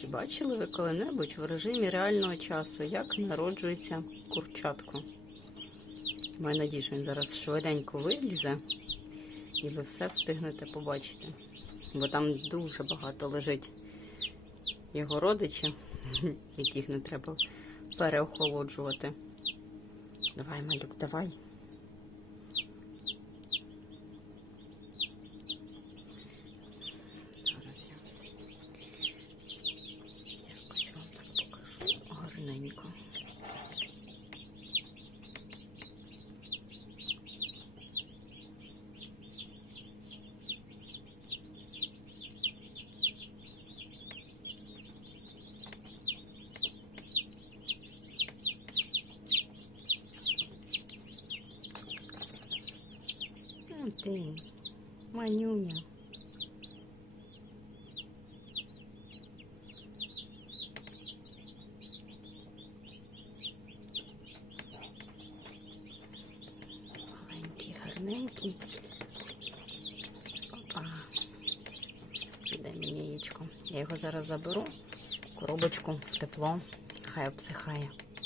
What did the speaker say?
Чи бачили ви коли-небудь в режимі реального часу, як народжується курчатко? Маю надію, що він зараз швиденько вилізе, і ви все встигнете побачити. Бо там дуже багато лежить його родичів, яких не треба переохолоджувати. Давай, малюк, давай. Ти, манюня. Маленький, гарненький. Опа. Іде мені яєчко. Я його зараз заберу, коробочку в тепло, хай обсихає.